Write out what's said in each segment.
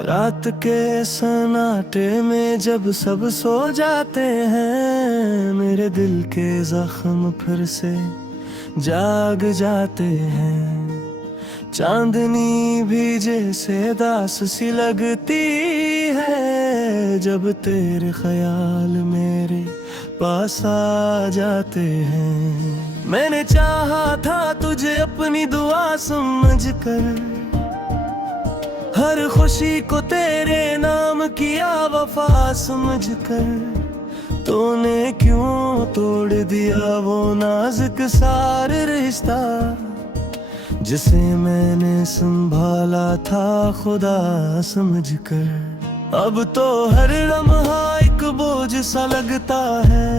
रात के सन्नाटे में जब सब सो जाते हैं, मेरे दिल के जख्म फिर से जाग जाते हैं। चांदनी भी जैसे दास सी लगती है, जब तेरे ख्याल मेरे पास आ जाते हैं। मैंने चाहा था तुझे अपनी दुआ समझकर, हर खुशी को तेरे नाम किया वफा समझकर। तूने क्यों तोड़ दिया वो नाजुक सारा रिश्ता, जिसे मैंने संभाला था खुदा समझकर। अब तो हर लम्हा एक बोझ सा लगता है,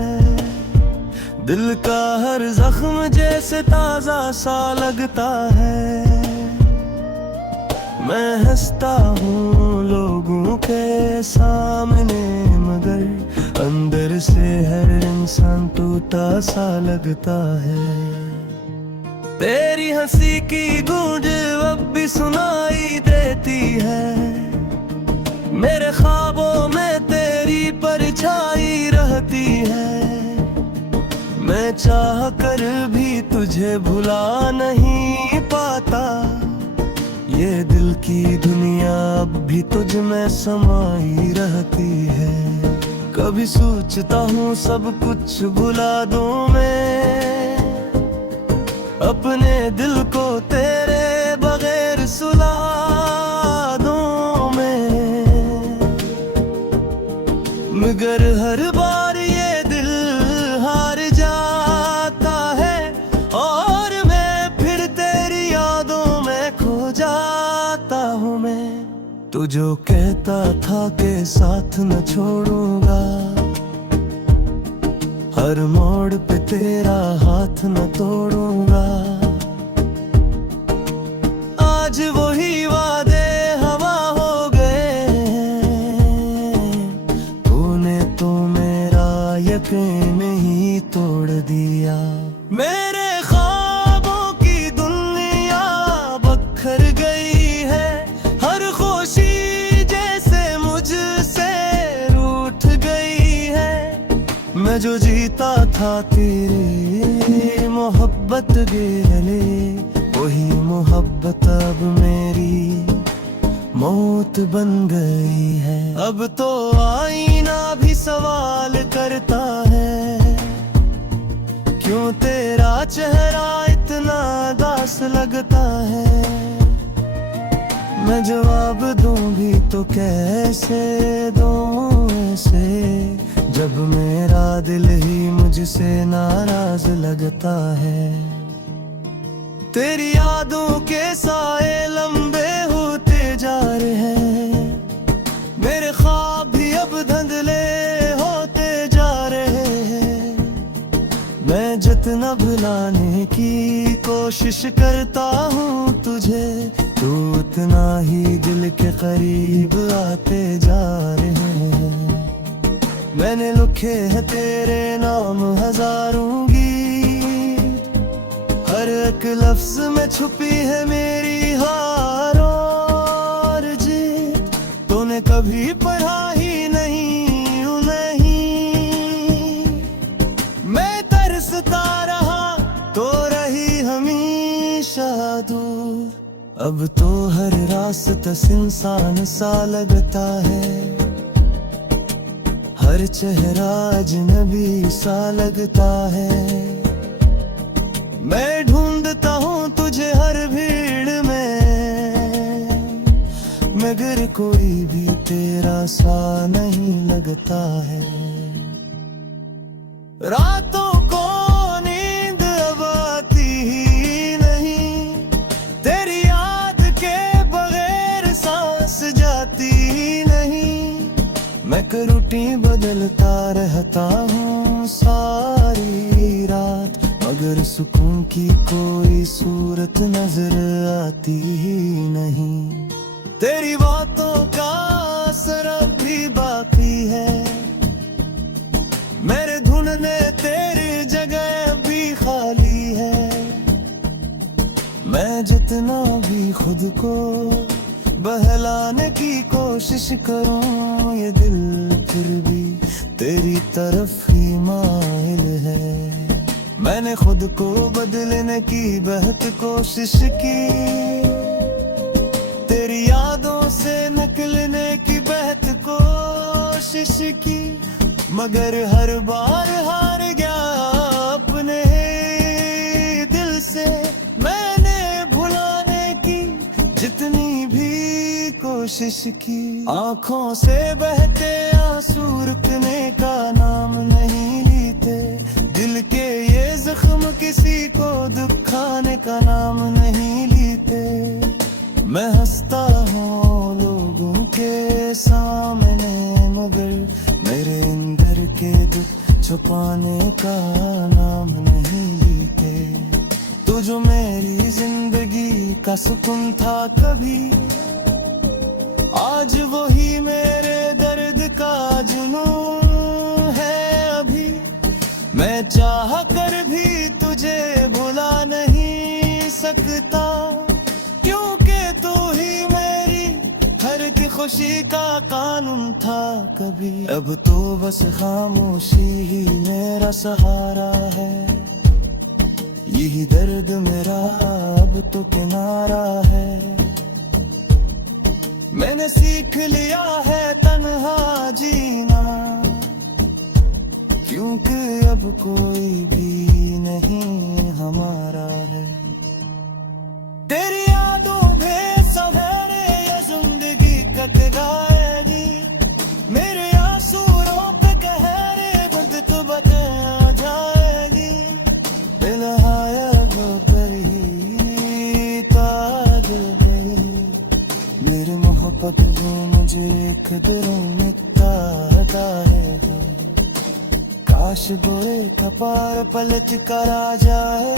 दिल का हर जख्म जैसे ताजा सा लगता है। मैं हंसता हूँ लोगों के सामने, मगर अंदर से हर इंसान टूटा सा लगता है। तेरी हंसी की गूंज अब भी सुनाई देती है, मेरे ख्वाबों में तेरी परछाई रहती है। मैं चाह कर भी तुझे भुला नहीं पाता, ये दिल की दुनिया अब भी तुझ में समाई रहती है। कभी सोचता हूँ सब कुछ भुला दूँ मैं, अपने दिल को तेरे बगैर सुला दूँ मैं, मगर हर बार ये दिल हार जाता है, और मैं फिर तेरी यादों में खो जाता हूँ मैं। तू जो कहता था के साथ न छोड़ूंगा, हर मोड़ पे तेरा हाथ न तोड़ूंगा। आज वही वादे हवा हो गए, तूने तो मेरा यकीन ही तोड़ दिया। मेरे ख्वाबों की दुनिया बखर गई है, हर खुशी जैसे मुझसे रूठ गई है। मैं जो जीता था तेरी मोहब्बत के लिए, वही मोहब्बत अब मेरी मौत बन गई है। अब तो आईना भी सवाल करता है, क्यों तेरा चेहरा इतना दास लगता है। मैं जवाब दूं भी तो कैसे दूं ऐसे, जब मेरा दिल ही मुझसे नाराज लगता है। तेरी यादों के साए लंबे होते जा रहे हैं, मेरे ख्वाब भी अब धुंधले होते जा रहे हैं। मैं जितना भुलाने की कोशिश करता हूँ तुझे, तू उतना ही दिल के करीब आते जा रहे हैं। मैंने लिखे हैं तेरे नाम हजारों गीत, हर एक लफ्ज में छुपी है मेरी हार और जीत। तूने कभी पढ़ा ही नहीं उन्हें, मैं तरसता रहा तो रही हमेशा दूर। अब तो हर रास्ता इंसान सा लगता है, हर चेहरा अजनबी सा लगता है। मैं ढूंढता हूँ तुझे हर भीड़ में, मगर कोई भी तेरा सा नहीं लगता है। रातों को नींद अब आती ही नहीं, तेरी याद के बगैर सांस जाती ही नहीं। मैं रूटीन बदलता रहता हूँ सारी रात, मगर सुकून की कोई सूरत नजर आती ही नहीं। तेरी बातों का असर अभी बाकी है, मेरे ढूंढने तेरी जगह भी खाली है। मैं जितना भी खुद को बहलाने की कोशिश करूं, ये दिल फिर भी तेरी तरफ ही माइल है। मैंने खुद को बदलने की बहुत कोशिश की, तेरी यादों से निकलने की बहुत कोशिश की, मगर हर बार हार गया अपने दिल से। मैंने भुलाने की जितनी भी कोशिश की, आंखों से बहते आंसू रुकने का नाम नहीं लेते, दिल के ये जख्म किसी को दुखाने का नाम नहीं लेते। मैं हंसता हूँ लोगों के सामने, मगर मेरे अंदर के दुख छुपाने का नाम नहीं लेते। तू जो मेरी जिंदगी का सुकून था कभी, आज वही मेरे दर्द का जुनून है अभी। मैं चाह कर भी तुझे भुला नहीं सकता, क्योंकि तू ही मेरी हर की खुशी का कानून था कभी। अब तो बस खामोशी ही मेरा सहारा है, यही दर्द मेरा अब तो किनारा है। मैंने सीख लिया है तन्हा जीना, क्योंकि अब कोई भी नहीं हमारा है। तेरी यादों में सवेरे या जिंदगी कट जाएगी, मेरे आंसुओं पे कहरे बंद तो बता जाएगी। दिलहाया बबरी ताज गई, मेरी मोहब्बत भी मुझे कदरों में तारेगी। काश गोरे कपार पलट कर आ जाए,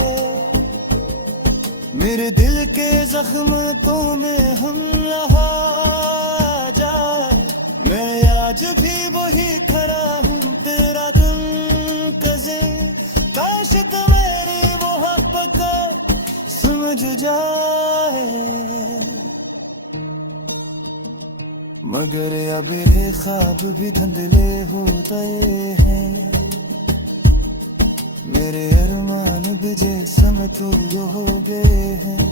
मेरे दिल के जख्म तो में हम रहा जाए। मैं आज भी वही खड़ा हूँ तेरा दिल कज़े, काश कि मेरी मोहब्बत को समझ जाए। मगर अब ये ख्वाब भी धुंधले होते हैं, मेरे अरमान भी जैसे तो हो गए हैं।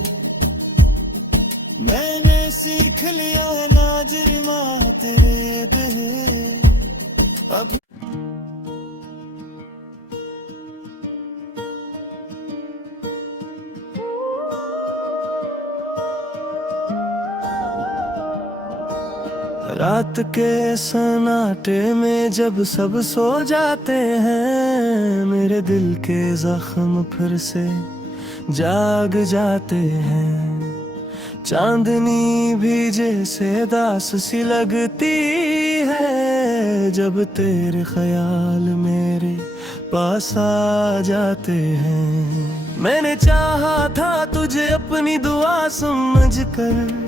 मैंने सीख लिया है नाज़िमा तेरे दिल अब। रात के सन्नाटे में जब सब सो जाते हैं, मेरे दिल के जख्म फिर से जाग जाते हैं। चांदनी भी जैसे दास सी लगती है, जब तेरे ख्याल मेरे पास आ जाते हैं। मैंने चाहा था तुझे अपनी दुआ समझकर,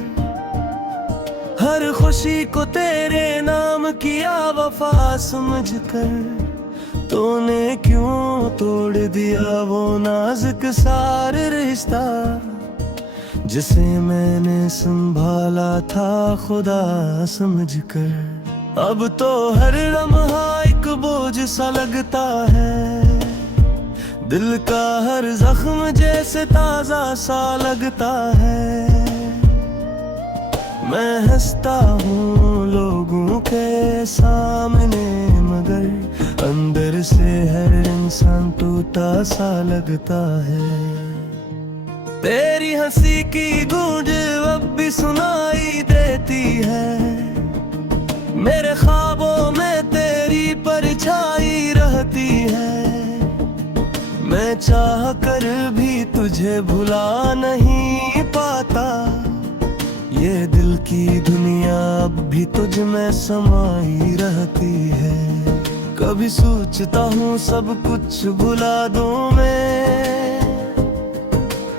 हर खुशी को तेरे नाम किया वफा समझकर। तूने क्यों तोड़ दिया वो नाजुक सारे रिश्ता, जिसे मैंने संभाला था खुदा समझकर। अब तो हर लम्हा एक बोझ सा लगता है, दिल का हर जख्म जैसे ताजा सा लगता है। मैं हंसता हूँ लोगों के सामने, मगर अंदर से हर इंसान टूटा सा लगता है। तेरी हंसी की गूंज अब भी सुनाई देती है, मेरे ख्वाबों में तेरी परछाई रहती है। मैं चाह कर भी तुझे भुला नहीं पाता, ये दिल की दुनिया अब भी तुझ में समाई रहती है। कभी सोचता हूँ सब कुछ भुला दूँ मैं,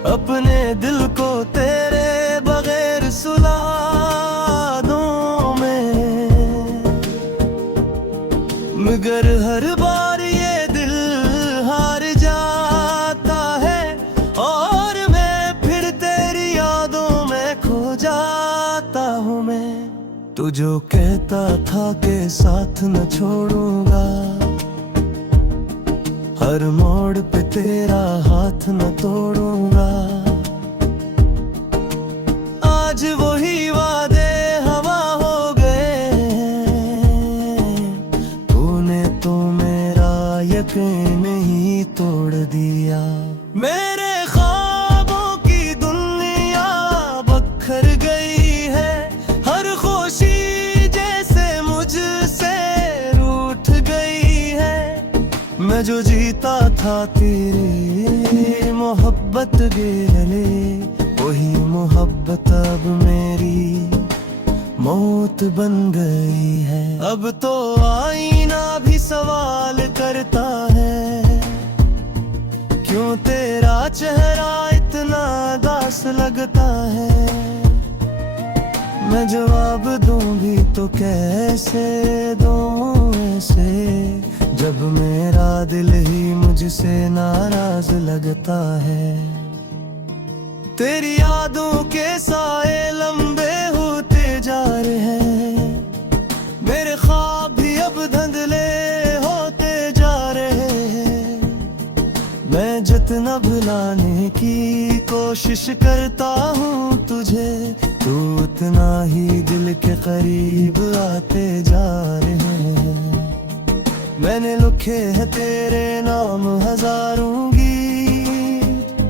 अपने दिल को तेरे बगैर सुला दूँ मैं। मगर हर बार ये दिल हार जाता है, और मैं फिर तेरी यादों में खो जाता हूँ। जो कहता था कि साथ न छोड़ूंगा, हर मोड़ पे तेरा हाथ न तोड़ूंगा। आज वही वादे हवा हो गए, तूने तो मेरा यकीन ही तोड़ दिया। मेरे ख्वाबों की दुनिया बखर गई है, हर खुशी जैसे मुझसे रूठ गई है। मैं जो जीता था तेरी मोहब्बत के लिए, वही मोहब्बत अब मेरी मौत बन गई है। अब तो आईना भी सवाल करता है, क्यों तेरा चेहरा इतना दास लगता है। मैं जवाब दूं भी तो कैसे दूं ऐसे, जब मेरा दिल ही मुझसे नाराज लगता है। तेरी यादों के साए लंबे होते जा रहे हैं, मेरे ख्वाब भी अब धुंधले होते जा रहे हैं। मैं जितना भुलाने की कोशिश करता हूँ तुझे, तू उतना ही दिल के करीब आते जा रहे हैं। मैंने लिखे है तेरे नाम हजारों गीत,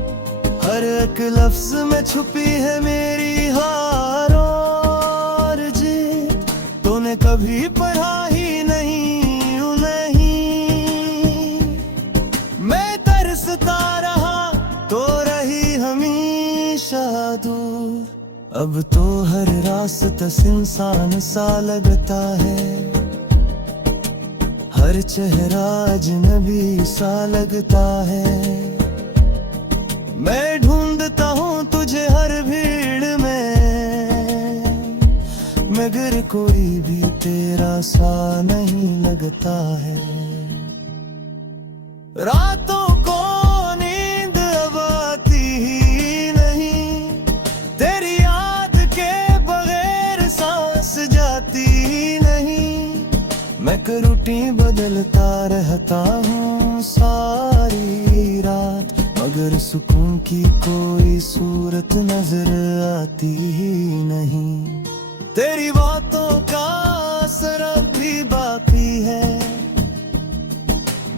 हर एक लफ्ज में छुपी है मेरी हार और जीत। तूने कभी पढ़ा ही नहीं उन्हें, मैं तरसता रहा तो रही हमेशा दूर। अब तो हर रास्ता इंसान सा लगता है, हर चेहरा अजनबी सा लगता है। मैं ढूंढता हूँ तुझे हर भीड़ में, मगर कोई भी तेरा सा नहीं लगता है। रातों को नींद अब आती ही नहीं, तेरी याद के बगैर सांस जाती ही नहीं। मैं रूटीन बदलता रहता हूँ सारी रात, मगर सुकून की कोई सूरत नजर आती ही नहीं। तेरी बातों का असर अभी बाकी है,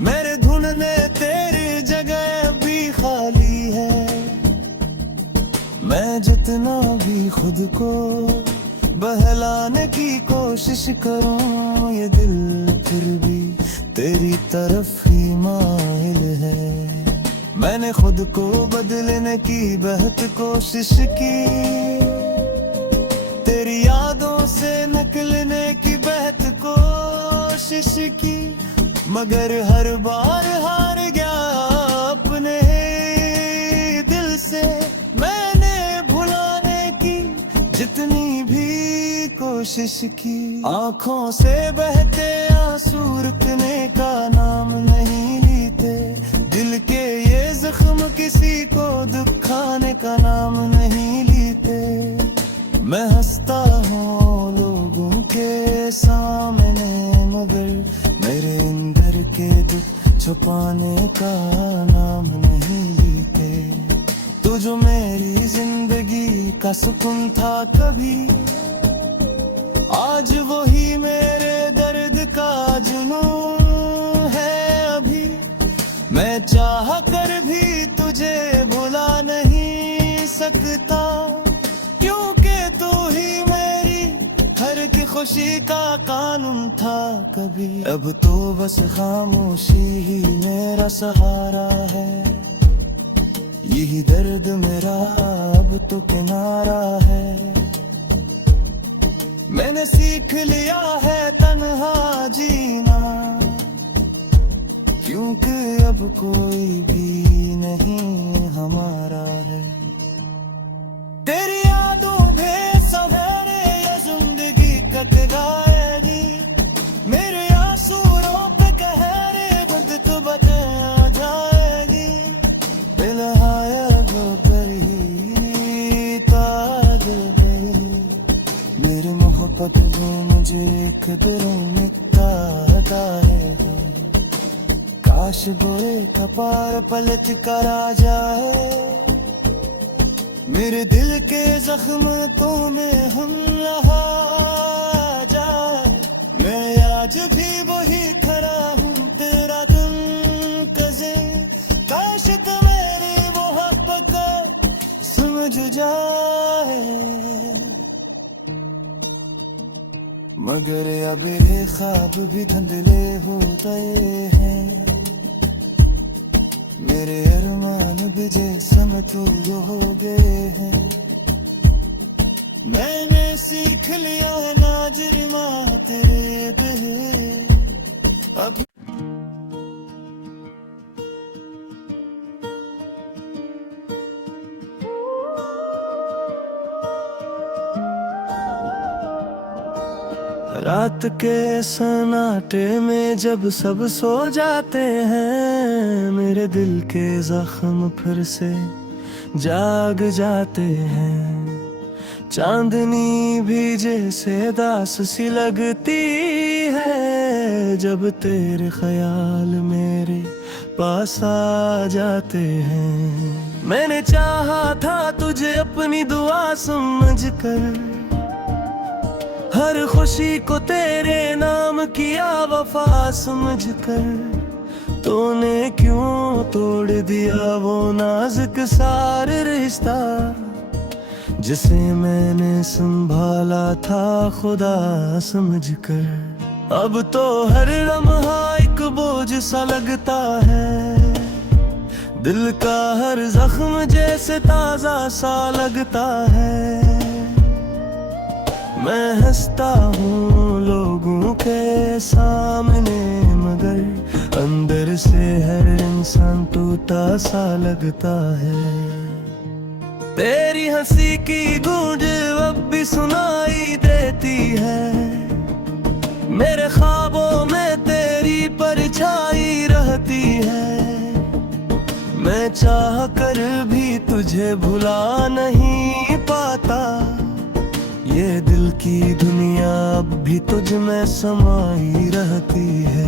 मेरे ढूंढने तेरी जगह भी खाली है। मैं जितना भी खुद को बहलाने की कोशिश करूं, ये दिल फिर भी तेरी तरफ ही माइल है। मैंने खुद को बदलने की बहुत कोशिश की, तेरी यादों से निकलने की बहुत कोशिश की, मगर हर बार हार गया अपने दिल से। मैंने भुलाने की जितनी भी कोशिश की, आंखों से बहते आंसू रुकने का नाम नहीं लेते। दिल के ये जख्म किसी को दुखाने का नाम नहीं लेते। मैं हंसता हूँ लोगों के सामने, मगर मेरे अंदर के दुख छुपाने का नाम नहीं लेते। तू जो मेरी जिंदगी का सुकून था कभी, आज वही मेरे दर्द का जुनून है अभी। मैं चाह कर भी तुझे भुला नहीं सकता, क्योंकि तू ही मेरी हर की खुशी का कानून था कभी। अब तो बस खामोशी ही मेरा सहारा है, यही दर्द मेरा अब तो किनारा है। मैंने सीख लिया है तन्हा जीना, क्योंकि अब कोई भी नहीं हमारा है। तेरी यादों में सवेरे ये जिंदगी कट जाएगी, मेरे आंसुओं पे कहरे बंद तो बता जाएगी। फिलहाल बबरी ताज गई, मेरी मोहब्बत लगता है। काश गोरे कपार पलट कर आ जाए, मेरे दिल के जख्म तो में हम रहा जाए। मैं आज भी वही खड़ा हूँ तेरा दिल कज़े, काश तो मेरी वो हक को समझ जाए। मगर अब ये ख्वाब भी धुंधले हो गए हैं, मेरे अरमान भी जैसे तूल हो गए हैं। मैंने सीख लिया है नाज़िमा तेरे दिल अब। रात के सन्नाटे में जब सब सो जाते हैं, मेरे दिल के जख्म फिर से जाग जाते हैं। चांदनी भी जैसे दास सी लगती है, जब तेरे ख्याल मेरे पास आ जाते हैं। मैंने चाहा था तुझे अपनी दुआ समझकर, हर खुशी को तेरे नाम किया वफा समझकर। तूने क्यों तोड़ दिया वो नाजुक सार रिश्ता, जिसे मैंने संभाला था खुदा समझकर। अब तो हर लम्हा एक बोझ सा लगता है, दिल का हर जख्म जैसे ताजा सा लगता है। मैं हंसता हूँ लोगों के सामने, मगर अंदर से हर इंसान टूटा सा लगता है। तेरी हंसी की गूंज अब भी सुनाई देती है, मेरे ख्वाबों में तेरी परछाई रहती है। मैं चाह कर भी तुझे भुला नहीं पाता, ये दिल की दुनिया अब भी तुझ में समाई रहती है।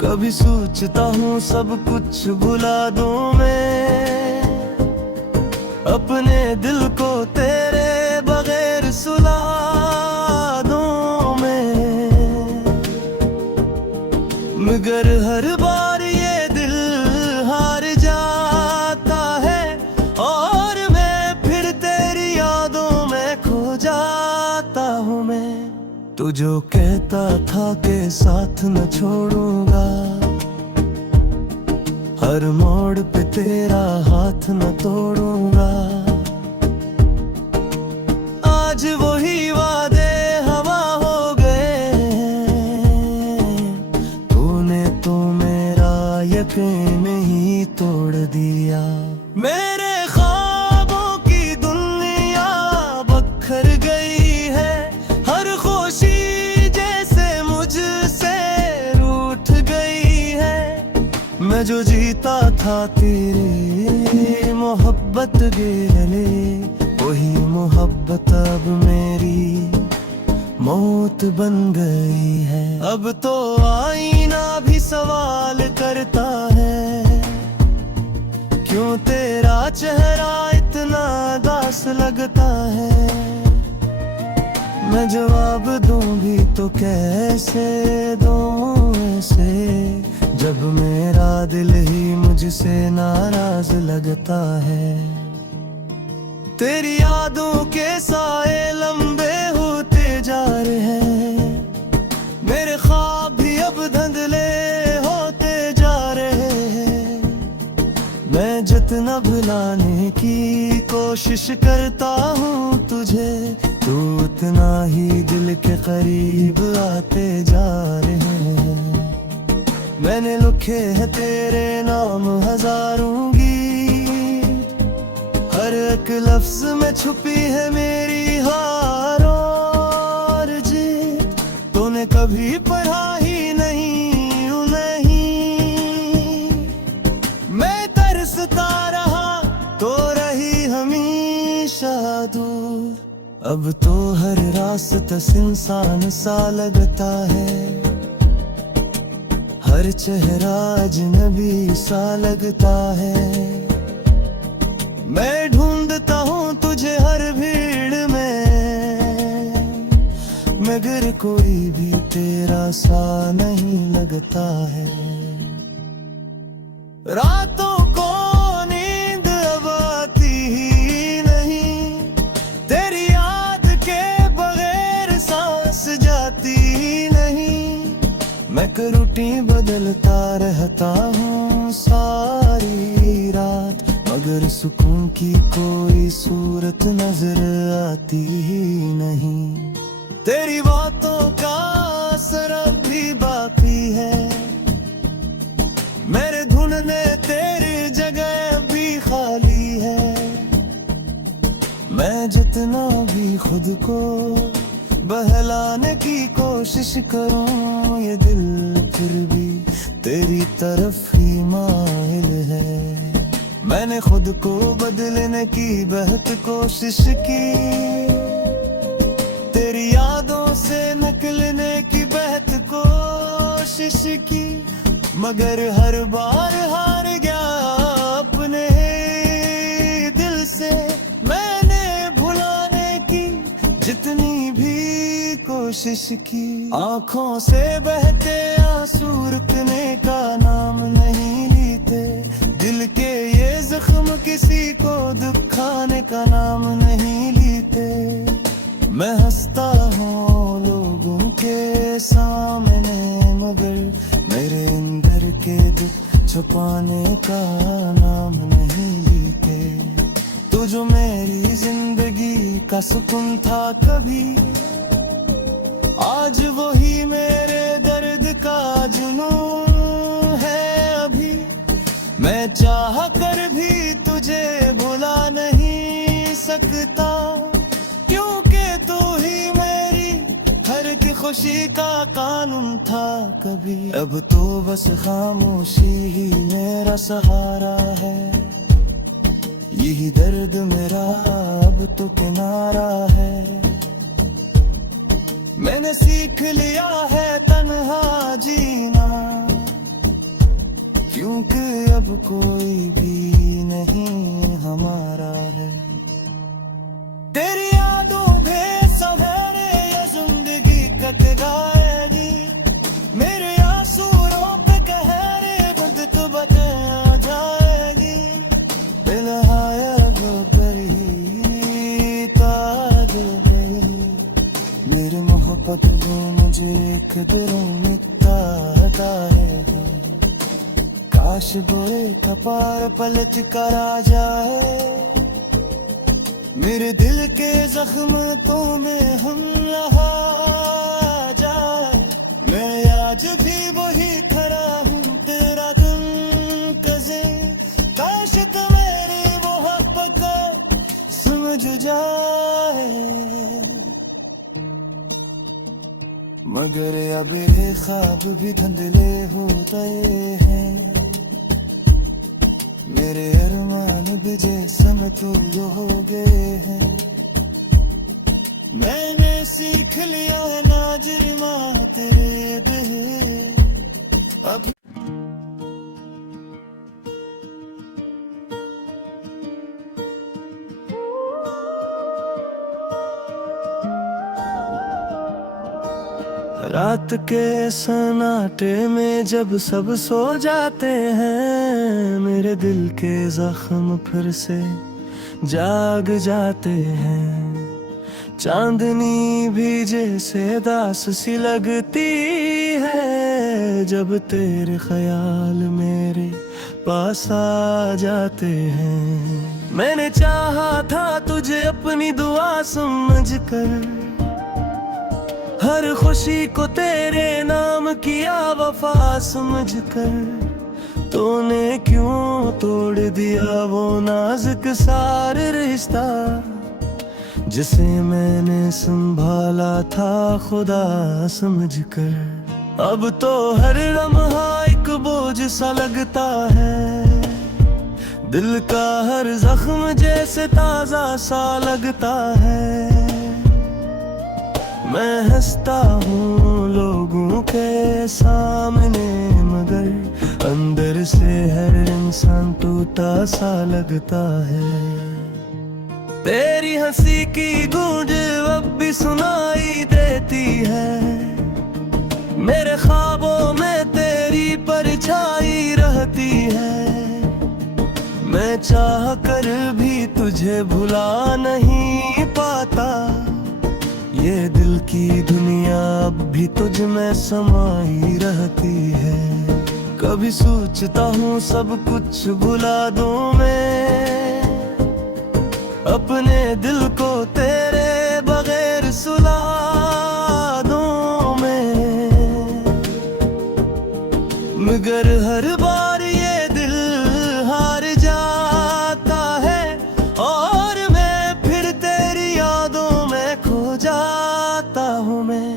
कभी सोचता हूँ सब कुछ भुला दूँ मैं, अपने दिल को तेरे बगैर सुला दूँ मैं। मगर हर बार ये दिल हार जाता है, और मैं फिर तेरी यादों में खो जाता हूँ मैं। तू जो कहता था के साथ न छोड़ूंगा, हर मोड़ पे तेरा हाथ न तोड़ूंगा। आज वही वादे हवा हो गए, तूने तो मेरा यकीन ही तोड़ दिया। मेरे ख्वाबों की दुनिया बखर गई है, हर खुशी जैसे मुझसे रूठ गई है। मैं जो जीता था तेरी मोहब्बत के लिए, वही मोहब्बत अब मेरी मौत बन गई है। अब तो आईना भी सवाल करता है, क्यों तेरा चेहरा इतना दास लगता है। मैं जवाब दूं भी तो कैसे दूं ऐसे, जब मेरा दिल ही मुझसे नाराज लगता है। तेरी यादों के साए लंबे होते जा रहे हैं, मेरे ख्वाब भी अब धुंधले होते जा रहे हैं। मैं जितना भुलाने की कोशिश करता हूँ तुझे, तू उतना ही दिल के करीब आते जा रहे हैं। मैंने लिखे हैं तेरे नाम हजारों गीत, हर एक लफ्ज में छुपी है मेरी हार और जीत। तूने कभी पढ़ा ही नहीं उन्हें, मैं तरसता रहा तो रही हमेशा दूर। अब तो हर रास्ता इंसान सा लगता है, हर चेहरा अजनबी सा लगता है। मैं ढूंढता हूँ तुझे हर भीड़ में, मगर कोई भी तेरा सा नहीं लगता है। रातों को नींद अब आती ही नहीं, तेरी याद के बगैर सांस जाती ही नहीं। मैं रूटीन बदलता रहता हूँ सारी रात, मगर सुकून की कोई सूरत नजर आती ही नहीं। तेरी बातों का असर अभी बाकी है, मेरे ढूंढने तेरी जगह भी खाली है। मैं जितना भी खुद को बहलाने की कोशिश करूं, ये दिल फिर भी तेरी तरफ ही माइल है। मैंने खुद को बदलने की बहुत कोशिश की, तेरी यादों से निकलने की बहुत कोशिश की, मगर हर बार हार गया अपने दिल से। मैंने भुलाने की जितनी भी कोशिश की, आंखों से बहते आंसू रुकने का नाम नहीं लेते। दिल के ये जख्म किसी को दुखाने का नाम नहीं लेते। मैं हंसता हूँ लोगों के सामने, मगर मेरे अंदर के दुख छुपाने का नाम नहीं लेते। तू जो मेरी जिंदगी का सुकून था कभी, आज वही मेरे दर्द का जुनून है अभी। मैं चाह कर भी तुझे भुला नहीं सकता, क्योंकि तू ही मेरी हर की खुशी का कानून था कभी। अब तो बस खामोशी ही मेरा सहारा है, यही दर्द मेरा अब तो किनारा है। मैंने सीख लिया है तन्हा जीना, क्योंकि अब कोई भी नहीं हमारा है। तेरी यादों में सवेरे ये जिंदगी कट जाएगी, मेरे आंसुओं पे कहरे बंद तो बता जाएगी। फिलहाल अब बड़ी ताज गई, मेरी मोहब्बत भी मुझे कदरों में तारेगी। काश बुरे कपार पलट कर आ जाए, मेरे दिल के जख्म तो में हम रहा जाए। मैं आज भी वही खड़ा हूँ तेरा दिल कज़े, काश तो मेरी मोहब्बत को समझ जाए। मगर अब ये ख्वाब भी धुंधले होते हैं, मेरे अरमान भी जैसे तो हो गए हैं। मैंने सीख लिया है नाज़िमा तेरे दिल अब। रात के सन्नाटे में जब सब सो जाते हैं, मेरे दिल के जख्म फिर से जाग जाते हैं। चांदनी भी जैसे दास सी लगती है, जब तेरे ख्याल मेरे पास आ जाते हैं। मैंने चाहा था तुझे अपनी दुआ समझकर, हर खुशी को तेरे नाम किया वफा समझकर। तूने क्यों तोड़ दिया वो नाजुक सार रिश्ता, जिसे मैंने संभाला था खुदा समझकर। अब तो हर लम्हा एक बोझ सा लगता है, दिल का हर जख्म जैसे ताजा सा लगता है। मैं हंसता हूँ लोगों के सामने, मगर तुझसे हर इंसान टूटा सा लगता है। तेरी हंसी की गूंज अब भी सुनाई देती है, मेरे ख्वाबों में तेरी परछाई रहती है। मैं चाह कर भी तुझे भुला नहीं पाता, ये दिल की दुनिया अब भी तुझ में समाई रहती है। कभी सोचता हूँ सब कुछ भुला दूं मैं, अपने दिल को तेरे बगैर सुला दूं मैं, मगर हर बार ये दिल हार जाता है और मैं फिर तेरी यादों में खो जाता हूँ मैं।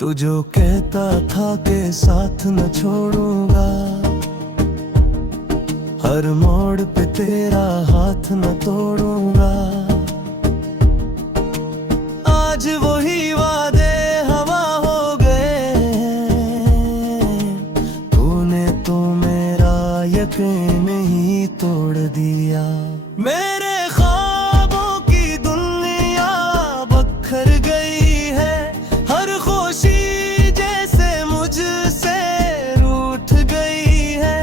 तू जो कहता था के साथ न छोड़ूंगा, हर मोड़ पे तेरा हाथ न तोड़ूंगा। आज वही वादे हवा हो गए, तूने तो मेरा यकीन ही तोड़ दिया। मेरे ख्वाबों की दुनिया बखर गई है, हर खुशी जैसे मुझसे रूठ गई है।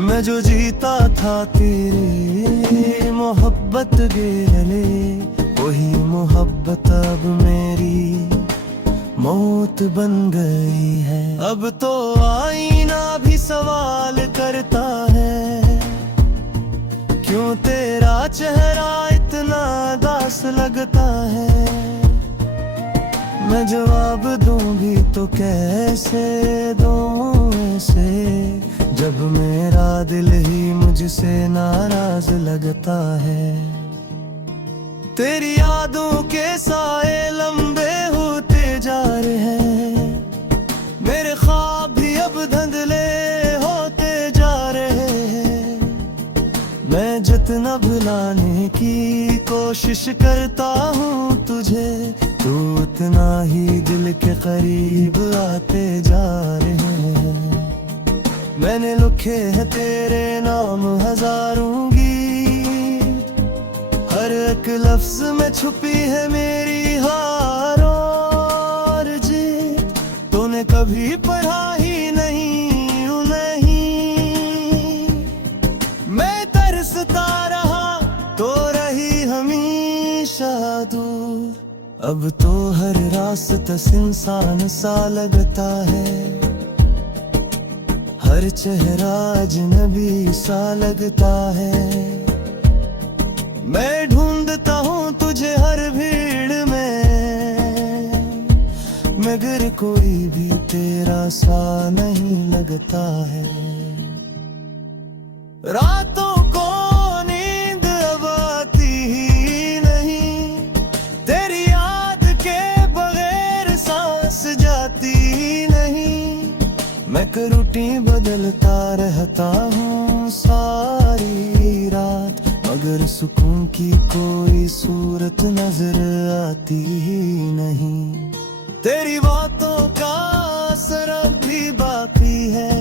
मैं जो जीता था तेरी मोहब्बत के लिए, वही मोहब्बत अब मेरी मौत बन गई है। अब तो आईना भी सवाल करता है, क्यों तेरा चेहरा इतना दास लगता है। मैं जवाब दूंगी तो कैसे दूं ऐसे, जब मेरा दिल ही मुझसे नाराज लगता है। तेरी यादों के साए लंबे होते जा रहे हैं, मेरे ख्वाब भी अब धुंधले होते जा रहे हैं। मैं जितना भुलाने की कोशिश करता हूँ तुझे, तू उतना ही दिल के करीब आते जा रहे हैं। मैंने लिखे हैं तेरे नाम हजारों गीत, हर एक लफ्ज में छुपी है मेरी हार और जीत। तूने कभी पढ़ा ही नहीं उन्हें, मैं तरसता रहा तो रही हमेशा दूर। अब तो हर रास्ता इंसान सा लगता है, हर चेहरा अजनबी सा लगता है। मैं ढूंढता हूँ तुझे हर भीड़ में, मगर कोई भी तेरा सा नहीं लगता है। रातों को नींद अब आती ही नहीं, तेरी याद के बगैर सांस जाती ही नहीं। मैं रूटीन बदलता रहता हूँ सारी रात, मगर सुकून की कोई सूरत नजर आती ही नहीं। तेरी बातों का असर अभी बाकी है,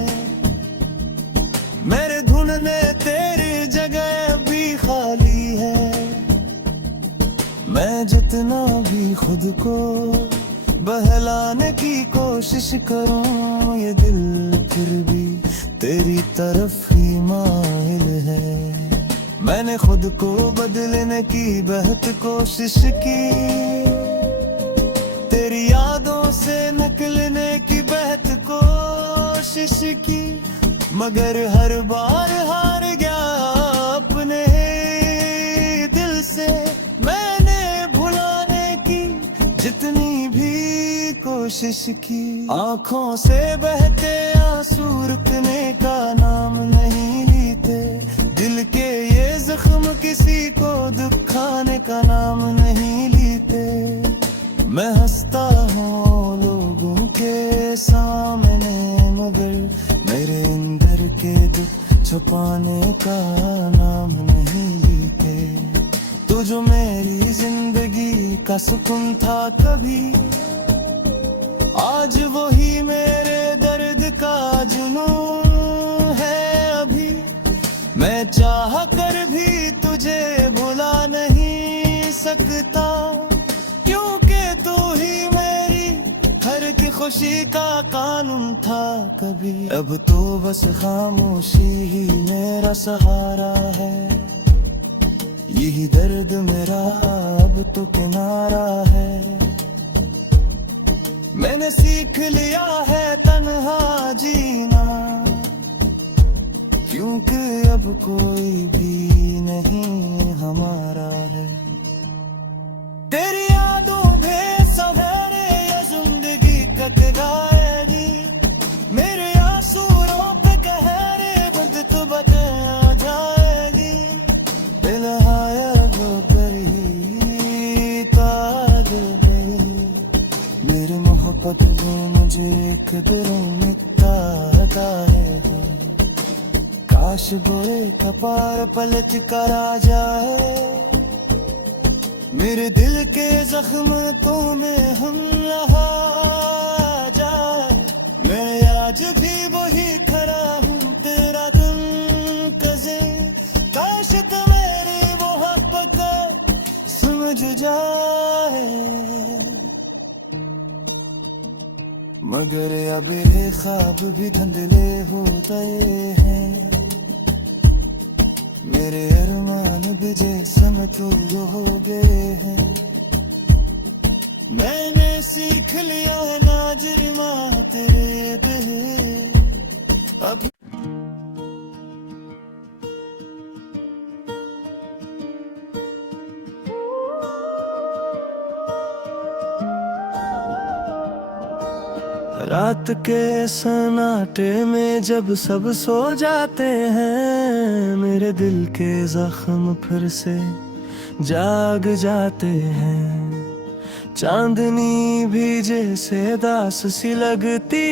मेरे ढूंढने तेरी जगह भी खाली है। मैं जितना भी खुद को बहलाने की कोशिश करूं, ये दिल फिर भी तेरी तरफ ही माइल है। मैंने खुद को बदलने की बहुत कोशिश की, तेरी यादों से निकलने की बहुत कोशिश की, मगर हर बार हार गया अपने दिल से। मैंने भुलाने की जितनी भी कोशिश की, आंखों से बहते आंसू रुकने का नाम नहीं लेते। दिल के ये जख्म किसी को दुखाने का नाम नहीं लेते। मैं हंसता हूँ लोगों के सामने, मगर मेरे अंदर के दुख छुपाने का नाम नहीं लेते। तू जो मेरी जिंदगी का सुकून था कभी, आज वही मेरे दर्द का जुनून है तुझे भुला नहीं सकता, क्योंकि तू ही मेरी हर की खुशी का कानून था कभी। अब तो बस खामोशी ही मेरा सहारा है, यही दर्द मेरा अब तो किनारा है। मैंने सीख लिया है तन्हा जीना, क्योंकि अब कोई भी नहीं हमारा है। तेरी यादों में सवेरे या जिंदगी कट जाएगी, मेरे आंसुओं पे कहरे बंद तो बता जाएगी। मेरी मोहब्बत में मुझे कदरों मिटता है, काश गोरे कपार पलट कर आ जाए, मेरे दिल के जख्म तो में हम रहा जाए। मैं आज भी वही खड़ा हूँ तेरा दिल कज़े, काश तो मेरी मोहब्बत समझ जाए। मगर अब ये ख्वाब भी धुंधले होते हैं, मेरे अरमान भी जिस्म चूर हो गए हैं। मैंने सीख लिया है नाज़िमा तेरे पे अब। रात के सन्नाटे में जब सब सो जाते हैं, मेरे दिल के जख्म फिर से जाग जाते हैं। चांदनी भी जैसे दास सी लगती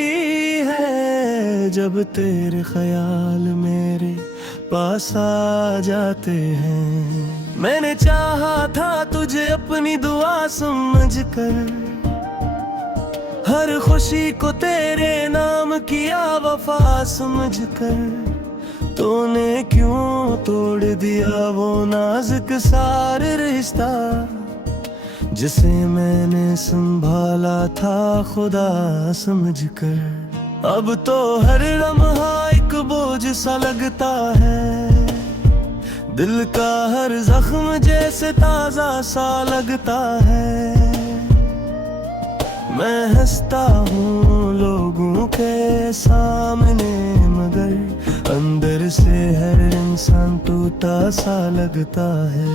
है, जब तेरे ख्याल मेरे पास आ जाते हैं। मैंने चाहा था तुझे अपनी दुआ समझकर, हर खुशी को तेरे नाम किया वफा समझकर। तूने क्यों तोड़ दिया वो नाजुक सारे रिश्ता, जिसे मैंने संभाला था खुदा समझकर। अब तो हर लम्हा एक बोझ सा लगता है, दिल का हर जख्म जैसे ताजा सा लगता है। मैं हंसता हूँ लोगों के सामने, मगर अंदर से हर इंसान टूटा सा लगता है।